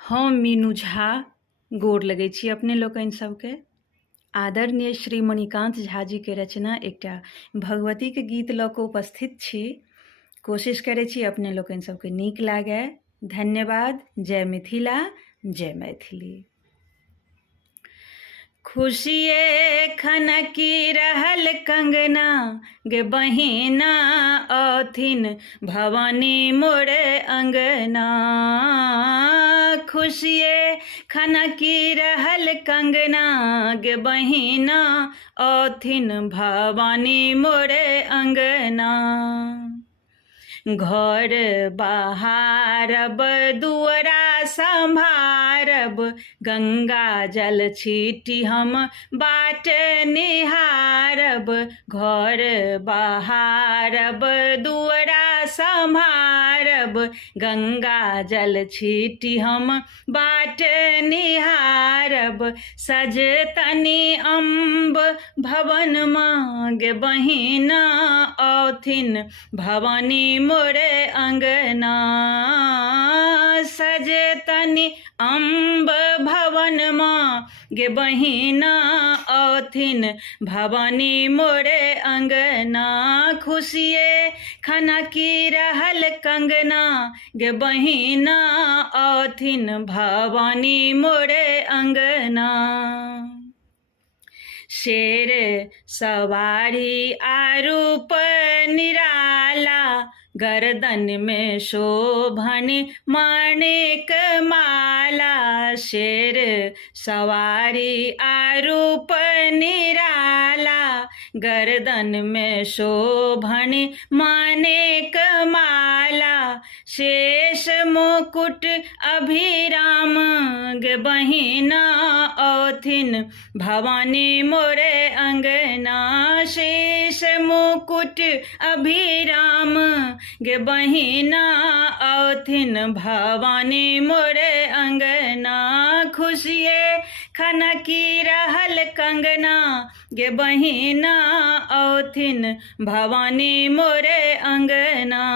हम मीनू झा गोर लगै छी अपने लोकनि सबके। आदरणीय श्री मणिकान्त झा जी के रचना एकटा भगवती के गीत लऽ कऽ उपस्थित छी। कोशिश करै छी अपने लोकनि सबके नीक लागै। धन्यवाद। जय मिथिला, जय मैथिली। खुशिये खनकी रहल कंगना गे बहिना अथिन भवानी मोरे अंगना। खुशिये खनकी रहल कंगना गे बहिना अथिन भवानी मोरे अंगना। घर बहारब दुअरा सम्हारब गंगा जल छीटी हम बाट निहारब। घर बहारब दुअरा सम्हारब गंगा जल छीटी हम बाट निहारब। सजतनि अम्ब भवन गे बहिना अथिन भवानी मोरे अंगना। सजतनि अम्ब भवन गे बहिना अथिन भवानी मोरे अंगना। खुशिये खनकी रहल कंगना गे बहिना अथिन भवानी मोरे अंगना। शेर सवारी आरूप निराला गर्दन में शोभन माणिक माला। शेर सवारी आरूप निराला गर्दन में शोभन माणिक माला। शेष मुकुट अभिराम गे बहिना अथिन भवानी मोरे अंगना। शेष मुकुट अभिराम गे बहिना अथिन भवानी मोरे अंगना। खुशिये खनकी रहल कंगना गे बहिना अथिन भवानी मोरे अंगना।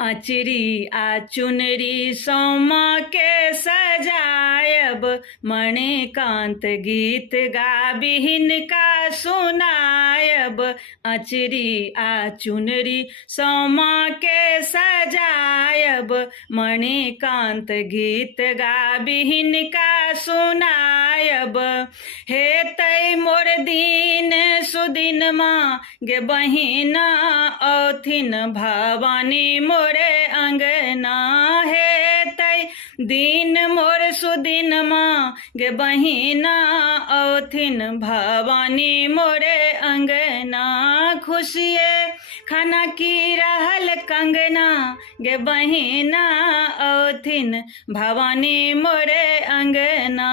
अचरी आ चुनरी सौमा के सजायब मणिकान्त गीत गाबी हिनका सुनायब। अचरी आ चुनरी सौमा के सजायब मणिकान्त गीत गाबी हिनका सुनायब। हेतै मोर दिन सुदिनमा गे बहिना अथिन भवानी मोरे अंगना। हेतै दिन मोर सुदिनमा गे बहिना अथिन भवानी मोरे अंगना। खुशिये खनकी रहल कंगना गे बहिना अथिन भवानी मोरे अंगना।